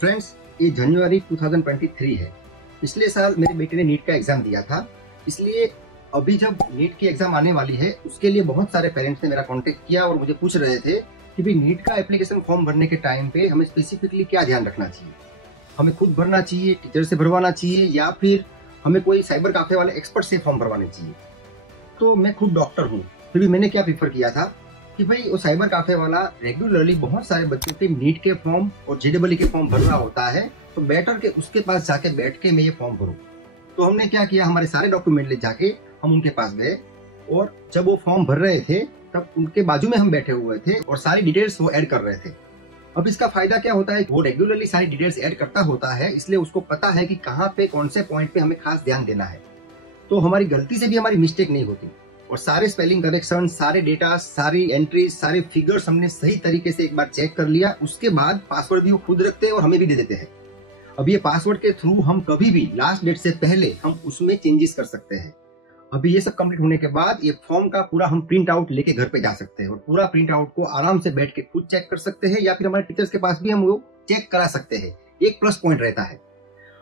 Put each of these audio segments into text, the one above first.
Friends, ये जनवरी 2023 है। पिछले साल मेरे बेटे ने नीट का एग्जाम दिया था, इसलिए अभी जब नीट की एग्जाम आने वाली है उसके लिए बहुत सारे पेरेंट्स ने मेरा कांटेक्ट किया और मुझे पूछ रहे थे कि भाई नीट का एप्लीकेशन फॉर्म भरने के टाइम पे हमें स्पेसिफिकली क्या ध्यान रखना चाहिए। हमें खुद भरना चाहिए, टीचर से भरवाना चाहिए, या फिर हमें कोई साइबर कैफे वाले एक्सपर्ट से फॉर्म भरवाने चाहिए। तो मैं खुद डॉक्टर हूँ, फिर भी मैंने क्या प्रीफर किया था कि भाई वो साइबर कैफे वाला रेगुलरली बहुत सारे बच्चों के नीट के फॉर्म और जेडब्ल्यू के फॉर्म भर रहा होता है, तो बेटर के उसके पास जाके बैठ के मैं ये फॉर्म भरूँ। तो हमने क्या किया, हमारे सारे डॉक्यूमेंट ले जाके हम उनके पास गए और जब वो फॉर्म भर रहे थे तब उनके बाजू में हम बैठे हुए थे और सारी डिटेल्स वो ऐड कर रहे थे। अब इसका फायदा क्या होता है, वो रेगुलरली सारी डिटेल्स ऐड करता होता है, इसलिए उसको पता है कि कहाँ पे कौन से पॉइंट पे हमें खास ध्यान देना है। तो हमारी गलती से भी हमारी मिस्टेक नहीं होती और सारे स्पेलिंग करेक्शन, सारे डेटा, सारी एंट्रीज, सारे फिगर्स हमने सही तरीके से एक बार चेक कर लिया। उसके बाद पासवर्ड भी वो खुद रखते हैं और हमें भी दे देते हैं। अब ये पासवर्ड के थ्रू हम कभी भी लास्ट डेट से पहले हम उसमें चेंजेस कर सकते हैं। अभी ये सब कंप्लीट होने के बाद ये फॉर्म का पूरा हम प्रिंट आउट लेके घर पे जा सकते हैं और पूरा प्रिंट आउट को आराम से बैठ के खुद चेक कर सकते हैं, या फिर हमारे टीचर्स के पास भी हम वो चेक करा सकते हैं। एक प्लस पॉइंट रहता है।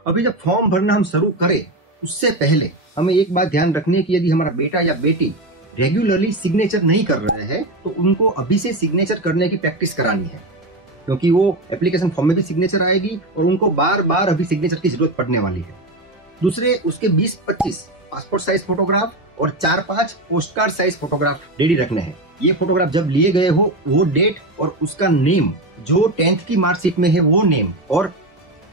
अभी जब फॉर्म भरना हम शुरू करें उससे पहले हमें एक बात ध्यान रखनी है कि यदि हमारा बेटा या बेटी रेगुलरली सिग्नेचर नहीं कर रहे हैं तो उनको अभी से सिग्नेचर करने की प्रैक्टिस करानी है, क्योंकि वो एप्लीकेशन फॉर्म में भी सिग्नेचर आएगी और उनको बार बार अभी सिग्नेचर की जरूरत पड़ने वाली है। दूसरे, उसके 20-25 पासपोर्ट साइज फोटोग्राफ और 4-5 post card size photograph ready रखने हैं। ये फोटोग्राफ जब लिए गए हो वो डेट और उसका नेम, जो 10th की मार्कशीट में है वो नेम और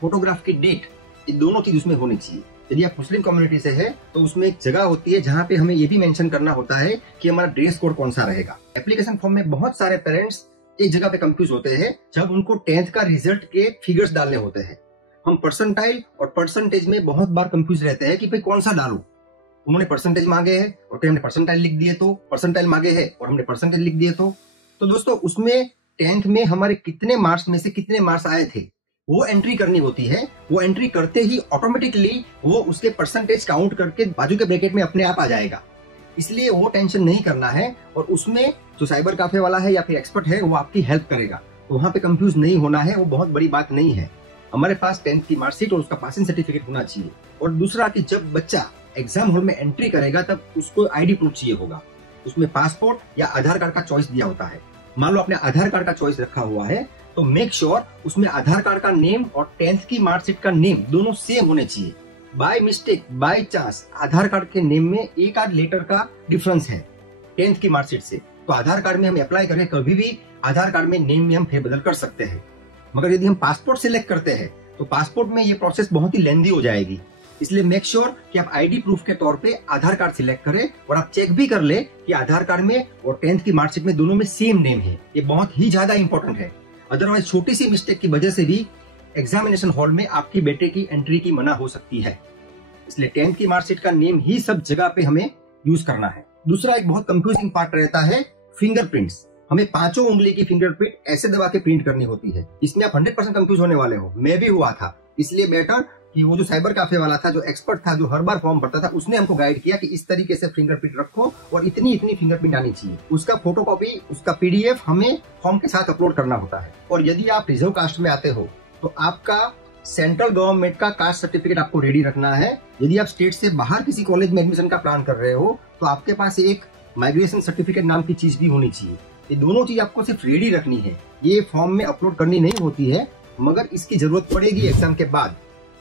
फोटोग्राफ की डेट, ये दोनों चीज उसमें होनी चाहिए। यदि आप मुस्लिम कम्युनिटी से है तो उसमें एक जगह होती है जहाँ पे हमें ये भी मेंशन करना होता है कि हमारा ड्रेस कोड कौन सा रहेगा। एप्लीकेशन फॉर्म में बहुत सारे पेरेंट्स एक जगह पे कंफ्यूज होते हैं जब उनको 10th का रिजल्ट के फिगर्स डालने होते हैं। हम परसेंटाइल और परसेंटेज में बहुत बार कंफ्यूज रहते हैं कि भाई कौन सा डालूं। उन्होंने परसेंटेज मांगे हैं और फिर हमने परसेंटाइल लिख दिए, तो परसेंटाइल मांगे हैं और हमने परसेंटेज लिख दिए। तो दोस्तों, उसमें 10th में हमारे कितने मार्क्स में से कितने मार्क्स आए थे वो एंट्री करनी होती है। वो एंट्री करते ही ऑटोमेटिकली वो उसके परसेंटेज काउंट करके बाजू के ब्रैकेट में अपने आप आ जाएगा। इसलिए वो टेंशन नहीं करना है और उसमें जो साइबर कैफे वाला है या फिर एक्सपर्ट है वो आपकी हेल्प करेगा। तो वहां पे कंफ्यूज नहीं होना है, वो बहुत बड़ी बात नहीं है। हमारे पास 10th की मार्कशीट और उसका पासिंग सर्टिफिकेट होना चाहिए। और दूसरा कि जब बच्चा एग्जाम हॉल में एंट्री करेगा तब उसको आईडी प्रूफ चाहिए होगा। उसमें पासपोर्ट या आधार कार्ड का चॉइस दिया होता है। मान लो आपने आधार कार्ड का चॉइस रखा हुआ है तो मेक श्योर उसमें आधार कार्ड का नेम और 10th की मार्कशीट का नेम दोनों सेम होने चाहिए। By mistake, by chance Aadhaar card के नेम में एक आध लेटर का डिफरेंस है 10th की मार्कशीट से, तो आधार कार्ड में हम अप्लाई करें कभी भी आधार कार्ड में नेम में हम फेरबदल कर सकते हैं। मगर यदि हम पासपोर्ट सिलेक्ट करते हैं तो पासपोर्ट में ये प्रोसेस बहुत ही लेंदी हो जाएगी। इसलिए मेक श्योर कि आप आईडी प्रूफ के तौर पे आधार कार्ड सिलेक्ट करें और आप चेक भी कर ले कि आधार कार्ड में और 10th की मार्कशीट में दोनों में सेम नेम है। ये बहुत ही ज्यादा इंपॉर्टेंट है। अदरवाइज छोटी सी मिस्टेक की वजह से भी एग्जामिनेशन हॉल में आपकी बेटे की एंट्री की मना हो सकती है। इसलिए 10th की मार्कशीट का नेम ही सब जगह पे हमें यूज करना है। दूसरा एक बहुत कंफ्यूजिंग पार्ट रहता है फिंगरप्रिंट्स। हमें 5 उंगली की फिंगरप्रिंट ऐसे दबा के प्रिंट करनी होती है। इसमें आप 100% कंफ्यूज होने वाले हो, मैं भी हुआ था। इसलिए बेटर कि वो जो साइबर कैफे वाला था, जो एक्सपर्ट था, जो हर बार फॉर्म भरता था, उसने हमको गाइड किया कि इस तरीके से फिंगरप्रिंट रखो और इतनी इतनी फिंगरप्रिंट आनी चाहिए। उसका फोटोकॉपी, उसका पीडीएफ हमें फॉर्म के साथ अपलोड करना होता है। और यदि आप रिजर्व कास्ट में आते हो तो आपका सेंट्रल गवर्नमेंट का कास्ट सर्टिफिकेट आपको रेडी रखना है। यदि आप स्टेट से बाहर किसी कॉलेज में एडमिशन का प्लान कर रहे हो तो आपके पास एक माइग्रेशन सर्टिफिकेट नाम की चीज भी होनी चाहिए। ये दोनों चीज आपको सिर्फ रेडी रखनी है। ये फॉर्म में अपलोड करनी नहीं होती है, मगर इसकी जरूरत पड़ेगी एग्जाम के बाद।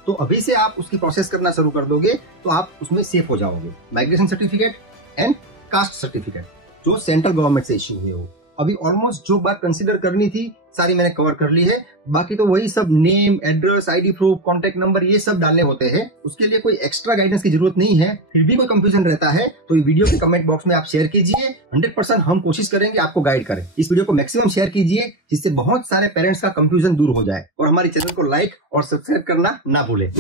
तो अभी से आप उसकी प्रोसेस करना शुरू कर दोगे तो आप उसमें सेफ हो जाओगे। Migration certificate and caste certificate जो सेंट्रल गवर्नमेंट से इश्यू हुए हो। अभी ऑलमोस्ट जो बात कंसीडर करनी थी सारी मैंने कवर कर ली है। बाकी तो वही सब name, address, ID proof, contact number, ये सब डालने होते हैं। उसके लिए कोई एक्स्ट्रा गाइडेंस की जरूरत नहीं है। फिर भी कोई कंफ्यूजन रहता है तो ये वीडियो के कमेंट बॉक्स में आप शेयर कीजिए। 100% हम कोशिश करेंगे आपको गाइड करें। इस वीडियो को मैक्सिमम शेयर कीजिए जिससे बहुत सारे पेरेंट्स का कंफ्यूजन दूर हो जाए। और हमारे चैनल को लाइक और सब्सक्राइब करना ना भूलें।